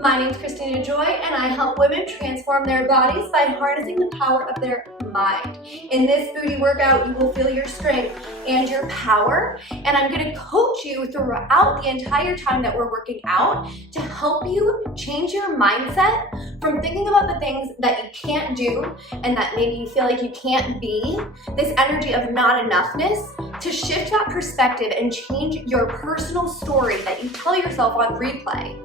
My name is Christina Joy, and I help women transform their bodies by harnessing the power of their mind. In this booty workout, you will feel your strength and your power, and I'm going to coach you throughout the entire time that we're working out to help you change your mindset from thinking about the things that you can't do and that maybe you feel like you can't be, this energy of not enoughness, to shift that perspective and change your personal story that you tell yourself on replay,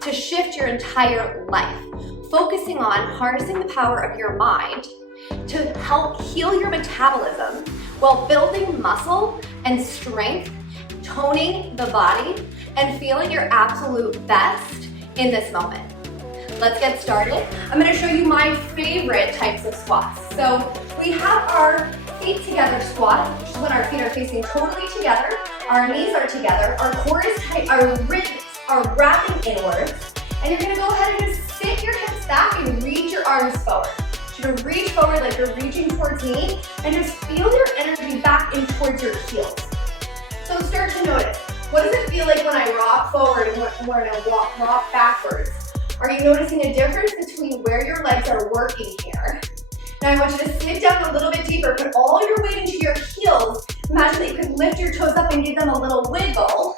to shift your entire life, focusing on harnessing the power of your mind to help heal your metabolism while building muscle and strength, toning the body, and feeling your absolute best in this moment. Let's get started. I'm going to show you my favorite types of squats. So we have our feet together squat, which is when our feet are facing totally together, our knees are together, our core is tight, our ribs are wrapping inwards, and you're going to go ahead and just sit your hips back and reach your arms forward. You're going to reach forward like you're reaching towards me, and just feel your energy back in towards your heels. So start to notice, what does it feel like when I rock forward and when I rock backwards? Are you noticing a difference between where your legs are working here? Now I want you to sit down a little bit deeper, put all your weight into your heels. Imagine that you could lift your toes up and give them a little wiggle.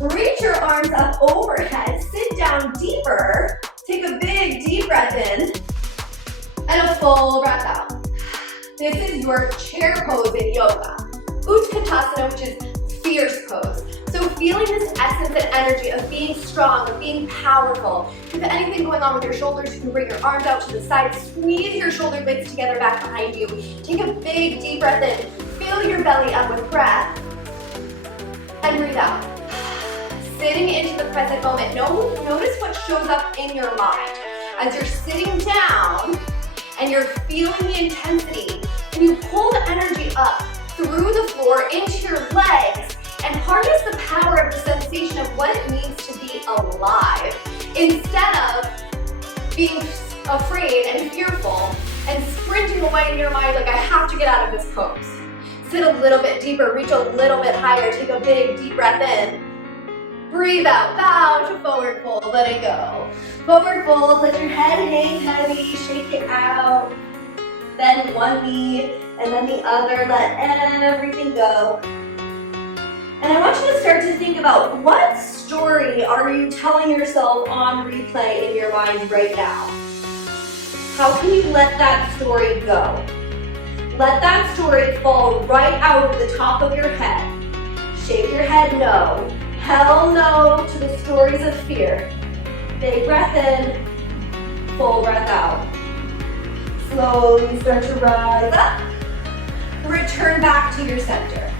Reach your arms up overhead, sit down deeper, take a big deep breath in, and a full breath out. This is your chair pose in yoga. Utkatasana, which is fierce pose. So feeling this essence and energy of being strong, of being powerful. If you have anything going on with your shoulders, you can bring your arms out to the side, squeeze your shoulder blades together back behind you. Take a big deep breath in, fill your belly up with breath, and breathe out. Sitting into the present moment. Notice what shows up in your mind. As you're sitting down and you're feeling the intensity, and you pull the energy up through the floor into your legs and harness the power of the sensation of what it means to be alive instead of being afraid and fearful and sprinting away in your mind like I have to get out of this pose. Sit a little bit deeper, reach a little bit higher, take a big deep breath in. Breathe out, bow to forward fold, let it go. Forward fold, let your head hang heavy, shake it out. Bend one knee and then the other, let everything go. And I want you to start to think about what story are you telling yourself on replay in your mind right now? How can you let that story go? Let that story fall right out of the top of your head. Shake your head no. Hell no to the stories of fear. Big breath in, full breath out. Slowly start to rise up. Return back to your center.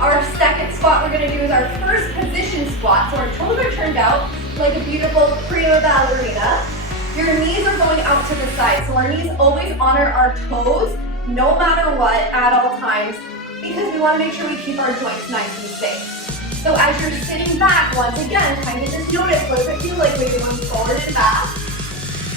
Our second squat we're going to do is our first position squat. So our toes are turned out like a beautiful prima ballerina. Your knees are going out to the side. So our knees always honor our toes no matter what at all times because we want to make sure we keep our joints nice and safe. So as you're sitting back, once again, kind of just notice what does it feel like when you're going forward and back.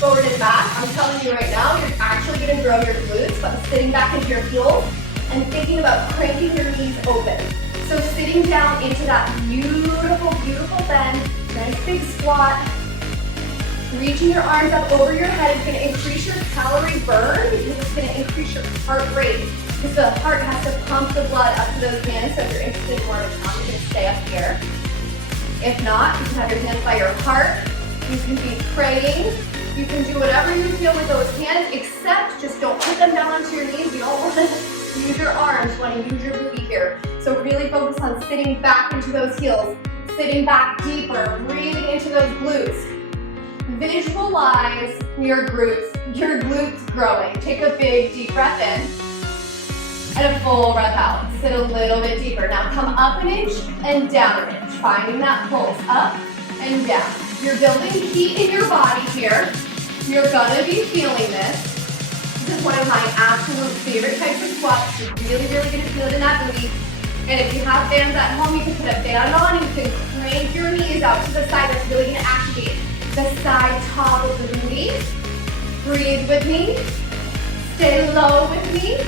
Forward and back. I'm telling you right now, you're actually going to grow your glutes by sitting back into your heels and thinking about cranking your knees open. So sitting down into that beautiful, beautiful bend, nice big squat. Reaching your arms up over your head is going to increase your calorie burn because it's going to increase your heart rate. Because the heart has to pump the blood up to those hands, so if you're interested in more of a time, you can stay up here. If not, you can have your hands by your heart. You can be praying. You can do whatever you feel with those hands, except just don't put them down onto your knees. You don't want to use your arms. You want to use your booty here. So really focus on sitting back into those heels, sitting back deeper, breathing into those glutes. Visualize your glutes growing. Take a big deep breath in. And a full breath out. Sit a little bit deeper. Now come up an inch and down an inch. Finding that pulse up and down. You're building heat in your body here. You're gonna be feeling this. This is one of my absolute favorite types of squats. You're really, really gonna feel it in that booty. And if you have bands at home, you can put a band on and you can crank your knees out to the side. That's really gonna activate the side top of the booty. Breathe with me. Stay low with me.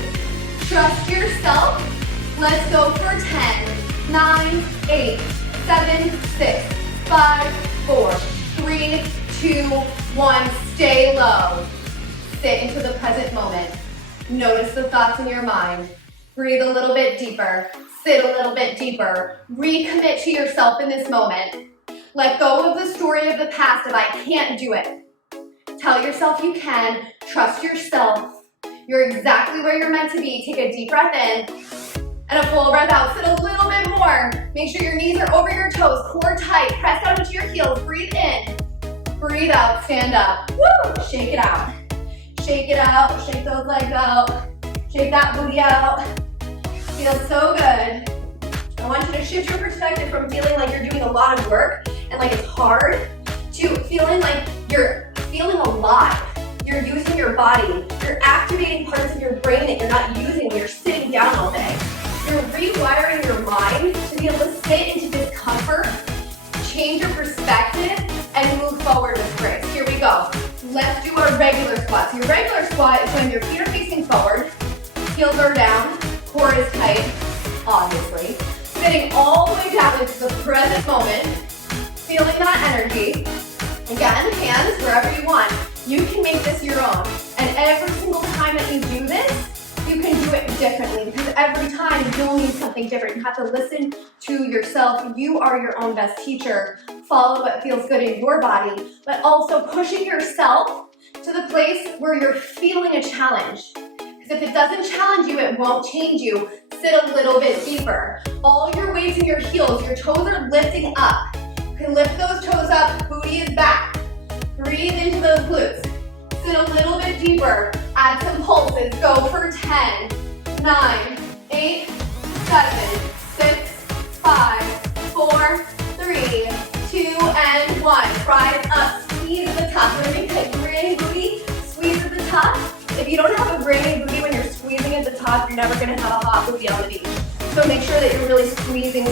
Trust yourself. Let's go for 10, 9, 8, 7, 6, 5, 4, 3, 3, 2, 1, stay low. Sit into the present moment. Notice the thoughts in your mind. Breathe a little bit deeper. Sit a little bit deeper. Recommit to yourself in this moment. Let go of the story of the past of I can't do it. Tell yourself you can. Trust yourself. You're exactly where you're meant to be. Take a deep breath in and a full breath out. Sit a little bit more. Make sure your knees are over your toes. Core tight. Press down into your heels. Breathe in. Breathe out. Stand up. Woo! Shake it out. Shake it out. Shake those legs out. Shake that booty out. Feels so good. I want you to shift your perspective from feeling like you're doing a lot of work and like it's hard to feeling like you're feeling alive. You're using your body. You're activating parts of your brain that you're not using when you're sitting down all day. You're rewiring your mind to be able to sit into discomfort, change your perspective, and move forward with grace. Here we go. Let's do our regular squat. So your regular squat is when your feet are facing forward, heels are down, core is tight, obviously. Sitting all the way down into the present moment, feeling that energy. Again, hands wherever you want. You can make this your own. And every single time that you do this, you can do it differently because every time you'll need something different. You have to listen to yourself. You are your own best teacher. Follow what feels good in your body, but also pushing yourself to the place where you're feeling a challenge. Because if it doesn't challenge you, it won't change you. Sit a little bit deeper. All your weights in your heels, your toes are lifting up. You can lift those toes up, booty is back. Breathe into those glutes. Sit a little bit deeper. Add some pulses. Go for 10, 9, 8, 7, 6, 5, 4, 3, 2, and 1. Rise up, squeeze at the top. We're gonna make a granny booty, squeeze at the top. If you don't have a granny booty when you're squeezing at the top, you're never gonna have a hot booty on the beach. So make sure that you're really squeezing,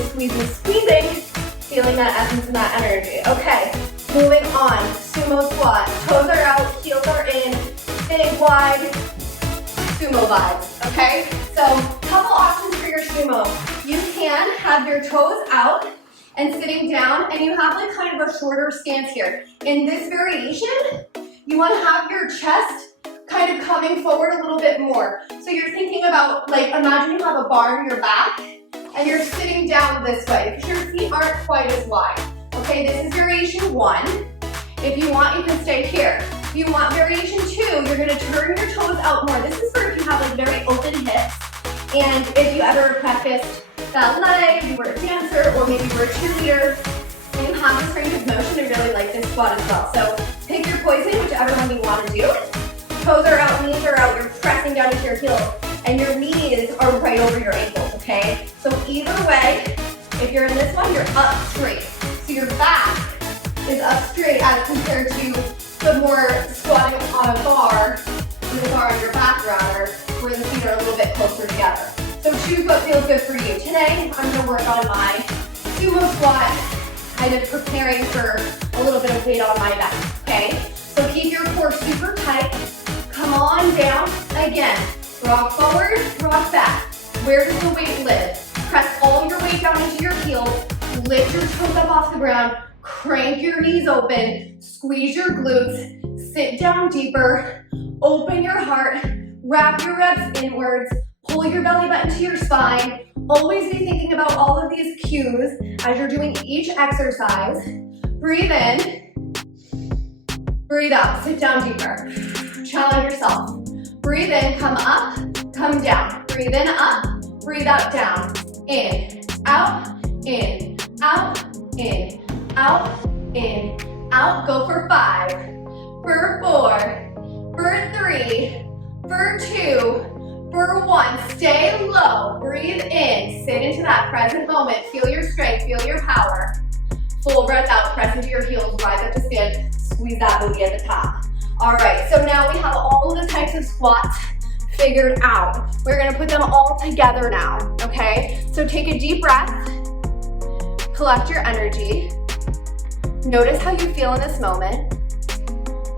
feeling that essence and that energy. Okay, moving on. Sumo squat. Toes are out, heels are in, big, wide, sumo vibes, okay? So, couple options for your sumo. You can have your toes out and sitting down, and you have like kind of a shorter stance here. In this variation, you wanna have your chest kind of coming forward a little bit more. So you're thinking about, like, imagine you have a bar in your back, and you're sitting down this way, because your feet aren't quite as wide. Okay, this is variation 1. If you want, you can stay here. If you want variation 2, you're gonna turn your toes out more. This is for if you have like very open hips, and if you ever practiced ballet, if you were a dancer, or maybe you were a cheerleader, and you have this range of motion and really like this squat as well. So pick your poison, whichever one you want to do. Toes are out, knees are out, you're pressing down into your heels, and your knees are right over your ankles, okay? So either way, if you're in this one, you're up straight. So your back is up straight as compared to the more squatting on a bar, and the bar on your back rather, where the feet are a little bit closer together. So choose what feels good for you. Today, I'm gonna work on my sumo squat, kind of preparing for a little bit of weight on my back, okay? So keep your core super tight. Come on down. Again, rock forward, rock back. Where does the weight live? Press all your weight down into your heels. Lift your toes up off the ground. Crank your knees open. Squeeze your glutes. Sit down deeper. Open your heart. Wrap your reps inwards. Pull your belly button to your spine. Always be thinking about all of these cues as you're doing each exercise. Breathe in. Breathe out. Sit down deeper. Challenge yourself. Breathe in, come up, come down. Breathe in, up, breathe out, down. In, out, in, out, in, out, in, out. Go for 5, for 4, for 3, for 2, for 1. Stay low, breathe in, sit into that present moment. Feel your strength, feel your power. Full breath out, press into your heels, rise up to stand, squeeze that booty at the top. All right, so now we have all of the types of squats figured out. We're gonna put them all together now, okay? So take a deep breath, collect your energy, notice how you feel in this moment,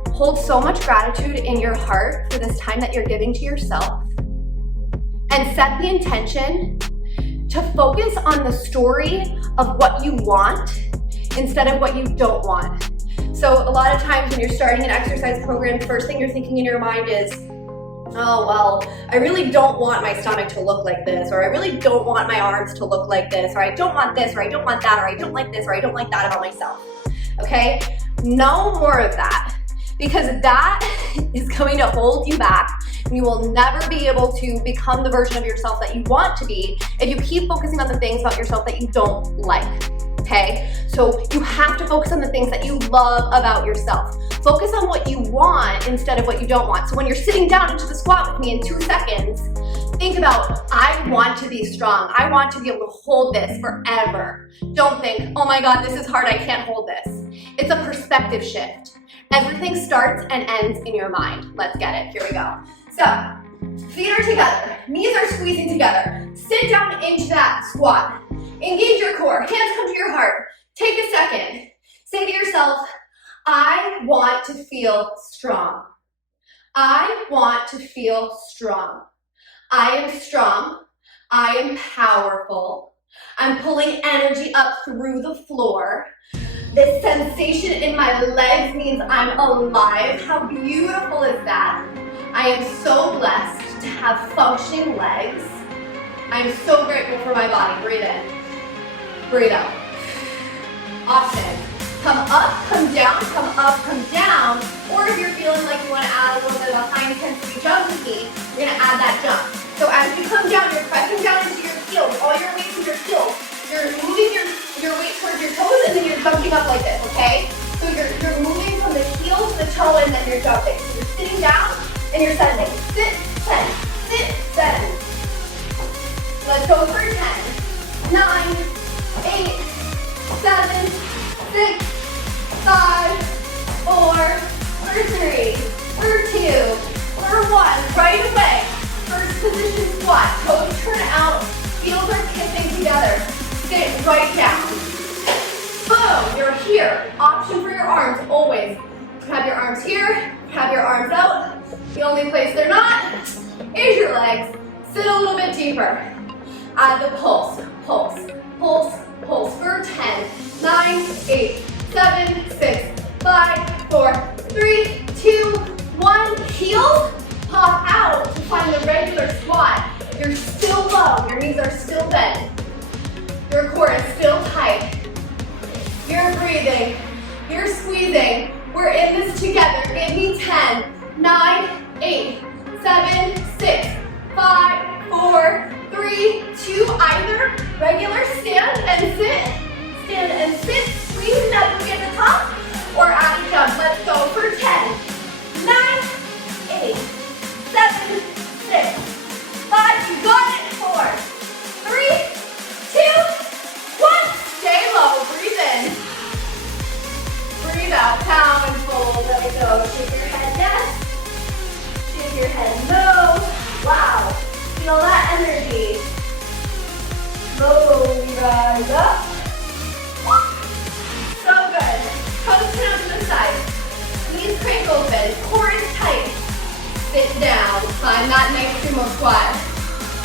hold so much gratitude in your heart for this time that you're giving to yourself, and set the intention to focus on the story of what you want instead of what you don't want. So a lot of times when you're starting an exercise program, the first thing you're thinking in your mind is, oh, well, I really don't want my stomach to look like this, or I really don't want my arms to look like this, or I don't want this, or I don't want that, or I don't like this, or I don't like that about myself, okay? No more of that, because that is going to hold you back, and you will never be able to become the version of yourself that you want to be if you keep focusing on the things about yourself that you don't like. Okay, so you have to focus on the things that you love about yourself. Focus on what you want instead of what you don't want. So when you're sitting down into the squat with me in 2 seconds, think about, I want to be strong. I want to be able to hold this forever. Don't think, oh my God, this is hard, I can't hold this. It's a perspective shift. Everything starts and ends in your mind. Let's get it, here we go. So, feet are together, knees are squeezing together. Sit down into that squat. Engage your core, hands come to your heart. Take a second. Say to yourself, I want to feel strong. I want to feel strong. I am strong. I am powerful. I'm pulling energy up through the floor. This sensation in my legs means I'm alive. How beautiful is that? I am so blessed to have functioning legs. I am so grateful for my body. Breathe in. Breathe out. Awesome. Come up, come down, come up, come down. Or if you're feeling like you want to add a little bit of a high intensity jump with me, you're going to add that jump. So as you come down, you're pressing down into your heels. All your weight is your heels. You're moving your weight towards your toes, and then you're jumping up like this, okay? So you're moving from the heel to the toe, and then you're jumping. So you're sitting down, and you're sending. Sit, send. Sit, send. Let's go for 10, 9, 8, 7, 6, 5, 4, or 3, or 2, or 1. Right away. First position squat. Toes turn out. Heels are kissing together. Sit right down. Boom. You're here. Option for your arms always. Have your arms here. Have your arms out. The only place they're not is your legs. Sit a little bit deeper. Add the pulse. Pulse. Pulse. Pulse for 10, 9, 8, 7, 6, 5, 4, 3, 2, 1. Heels pop out to find the regular squat. You're still low. Your knees are still bent. Your core is still tight. You're breathing. You're squeezing. We're in this together. Give me 10, 9, 8, 7, 6, 5, 4, 3, 2, either regular stand and sit, squeeze it up to get the top, or add a jump. Let's go for 10, 9, 8, 7, 6, 5, you got it, 4, 3, 2, 1, stay low, breathe in, breathe out, pound and fold, let it go, shake your head yes, shake your head no, wow. Feel that energy. Slowly rise up. So good. Toes turn out to the side. Knees crank open. Core is tight. Sit down. Find that nice sumo squat.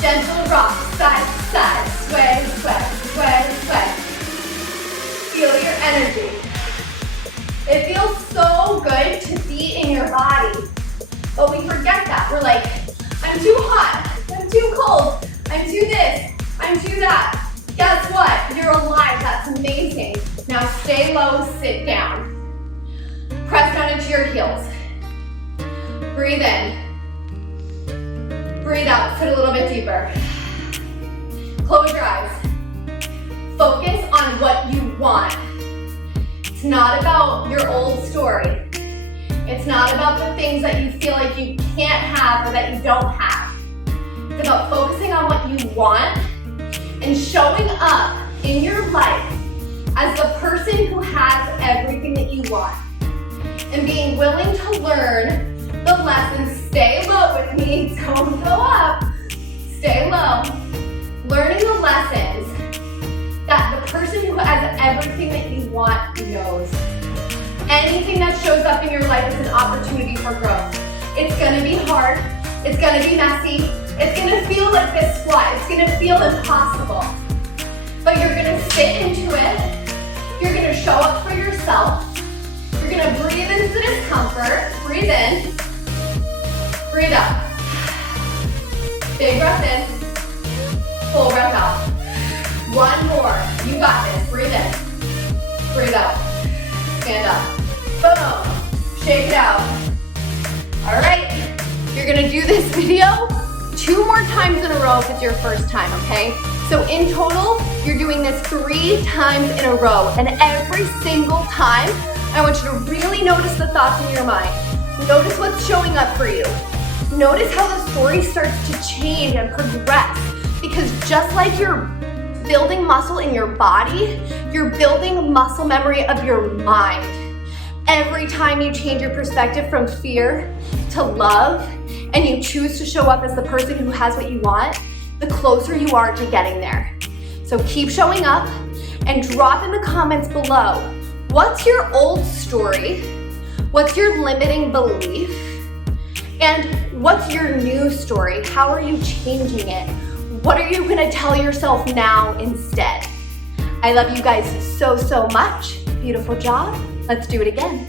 Gentle rock. Side to side. Sway, sway, sway, sway. Feel your energy. It feels so good to be in your body. But we forget that. We're like, I'm too hot. I'm too cold, I'm too this, I'm too that. Guess what? You're alive, that's amazing. Now stay low, sit down. Press down into your heels. Breathe in. Breathe out, sit a little bit deeper. Close your eyes. Focus on what you want. It's not about your old story. It's not about the things that you feel like you can't have or that you don't have. It's about focusing on what you want and showing up in your life as the person who has everything that you want. And being willing to learn the lessons. Stay low with me, don't go up. Stay low. Learning the lessons that the person who has everything that you want knows. Anything that shows up in your life is an opportunity for growth. It's gonna be hard. It's gonna be messy. It's gonna feel like this squat. It's gonna feel impossible. But you're gonna sit into it. You're gonna show up for yourself. You're gonna discomfort. Breathe in. Breathe out. Big breath in. Full breath out. One more. You got this. Breathe in. Breathe out. Stand up. Boom. Shake it out. All right. You're gonna do this video 2 more times in a row if it's your first time, okay? So in total, you're doing this 3 times in a row. And every single time, I want you to really notice the thoughts in your mind. Notice what's showing up for you. Notice how the story starts to change and progress. Because just like you're building muscle in your body, you're building muscle memory of your mind. Every time you change your perspective from fear to love, and you choose to show up as the person who has what you want, the closer you are to getting there. So keep showing up and drop in the comments below, what's your old story? What's your limiting belief? And what's your new story? How are you changing it? What are you gonna tell yourself now instead? I love you guys so, so much. Beautiful job. Let's do it again.